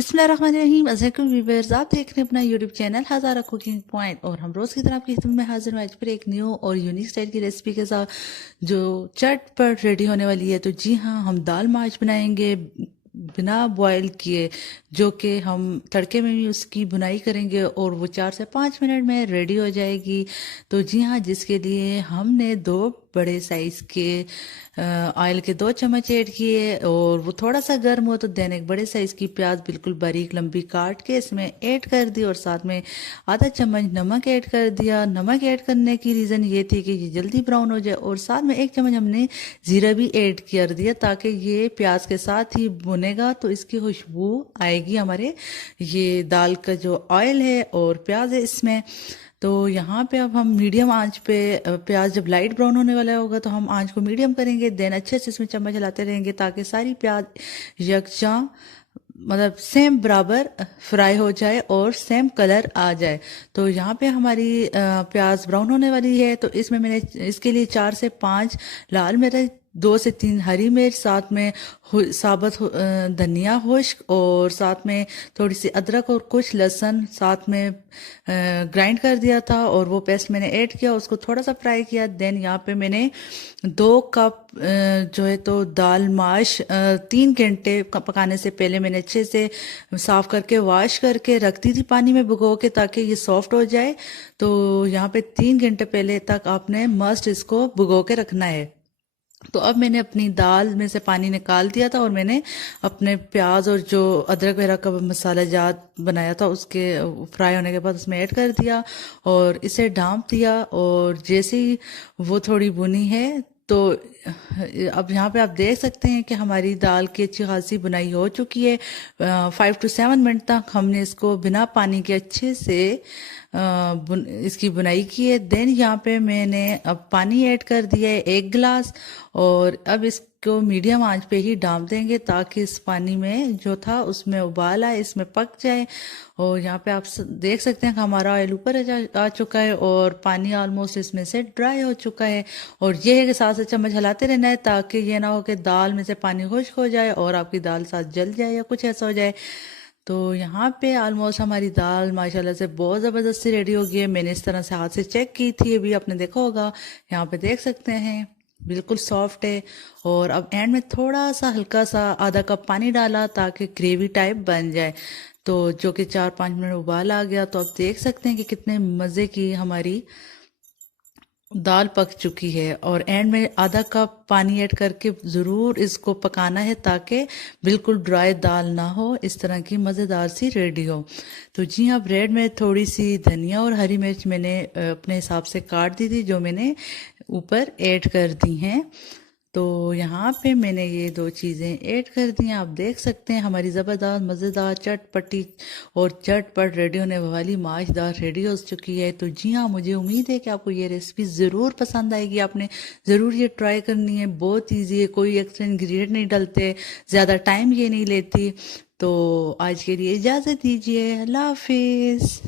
बिस्मिल्लाहिर्रहमानिर्रहीम। अस्सलाम व्यूअर्स, आप देख रहे हैं अपना यूट्यूब चैनल हज़ारा कुकिंग पॉइंट और हम रोज़ की तरह आपकी खिदमत में हाजिर हैं आज फिर एक न्यू और यूनिक स्टाइल की रेसिपी के साथ जो चटपट रेडी होने वाली है। तो जी हाँ, हम दाल माश बनाएंगे बिना बॉयल किए, जो कि हम तड़के में भी उसकी बुनाई करेंगे और वो 4 से 5 मिनट में रेडी हो जाएगी। तो जी हाँ, जिसके लिए हमने 2 बड़े साइज के ऑयल के 2 चम्मच ऐड किए और वो थोड़ा सा गर्म हो तो देन एक बड़े साइज की प्याज बिल्कुल बारीक लंबी काट के इसमें ऐड कर दी और साथ में आधा चम्मच नमक ऐड कर दिया। नमक ऐड करने की रीज़न ये थी कि ये जल्दी ब्राउन हो जाए और साथ में 1 चम्मच हमने ज़ीरा भी ऐड कर दिया ताकि ये प्याज के साथ ही भुनेगा तो इसकी खुशबू आएगी हमारे ये दाल का जो ऑयल है और प्याज है इसमें। तो यहाँ पे अब हम मीडियम आंच पे प्याज जब लाइट ब्राउन होने वाला होगा तो हम आंच को मीडियम करेंगे, देन अच्छे से इसमें चम्मच हिलाते रहेंगे ताकि सारी प्याज यकजा मतलब सेम बराबर फ्राई हो जाए और सेम कलर आ जाए। तो यहाँ पे हमारी प्याज ब्राउन होने वाली है तो इसमें मैंने इसके लिए 4 से 5 लाल मिर्च, 2 से 3 हरी मिर्च, साथ में साबुत धनिया खुश्क और साथ में थोड़ी सी अदरक और कुछ लहसुन साथ में ग्राइंड कर दिया था और वो पेस्ट मैंने ऐड किया, उसको थोड़ा सा फ्राई किया। देन यहाँ पे मैंने 2 कप जो है तो दाल माश 3 घंटे पकाने से पहले मैंने अच्छे से साफ करके वॉश करके रखती थी पानी में भिगो के ताकि ये सॉफ्ट हो जाए। तो यहाँ पे 3 घंटे पहले तक आपने मस्ट इसको भिगो के रखना है। तो अब मैंने अपनी दाल में से पानी निकाल दिया था और मैंने अपने प्याज और जो अदरक वगैरह का मसाला जात बनाया था उसके फ्राई होने के बाद उसमें ऐड कर दिया और इसे ढाँप दिया और जैसे ही वो थोड़ी भुनी है तो अब यहाँ पे आप देख सकते हैं कि हमारी दाल की अच्छी खासी बुनाई हो चुकी है। 5 से 7 मिनट तक हमने इसको बिना पानी के अच्छे से इसकी बुनाई की है। देन यहाँ पे मैंने अब पानी ऐड कर दिया है 1 गिलास और अब इसको मीडियम आंच पे ही डाल देंगे ताकि इस पानी में जो था उसमें उबाल आए, इसमें पक जाए। और यहाँ पे आप देख सकते हैं कि हमारा ऑयल ऊपर आ चुका है और पानी ऑलमोस्ट इसमें से ड्राई हो चुका है। और ये है कि 7 से 8 चम्मच हिलाते रहना है ताकि ये ना हो कि दाल में से पानी खुश्क हो जाए और आपकी दाल साथ जल जाए या कुछ ऐसा हो जाए। तो यहाँ पे ऑलमोस्ट हमारी दाल माशाल्लाह से बहुत ज़बरदस्ती रेडी हो गई है। मैंने इस तरह से हाथ से चेक की थी, अभी आपने देखा होगा। यहाँ पे देख सकते हैं बिल्कुल सॉफ्ट है। और अब एंड में थोड़ा सा हल्का सा आधा कप पानी डाला ताकि ग्रेवी टाइप बन जाए। तो जो कि 4-5 मिनट उबाल आ गया। तो आप देख सकते हैं कि कितने मज़े की हमारी दाल पक चुकी है। और एंड में आधा कप पानी ऐड करके ज़रूर इसको पकाना है ताकि बिल्कुल ड्राई दाल ना हो, इस तरह की मज़ेदार सी रेडी हो। तो जी हाँ, ब्रेड में थोड़ी सी धनिया और हरी मिर्च मैंने अपने हिसाब से काट दी थी जो मैंने ऊपर ऐड कर दी हैं। तो यहाँ पे मैंने ये 2 चीज़ें ऐड कर दी हैं। आप देख सकते हैं हमारी ज़बरदस्त मज़ेदार चटपटी और चटपट रेडी होने वाली माश दाल रेडी हो चुकी है। तो जी हाँ, मुझे उम्मीद है कि आपको ये रेसिपी ज़रूर पसंद आएगी। आपने ज़रूर ये ट्राई करनी है, बहुत ईजी है, कोई एक्स्ट्रा इंग्रेडिएंट नहीं डलते, ज़्यादा टाइम ये नहीं लेती। तो आज के लिए इजाज़त दीजिए, अल्लाह हाफिज़।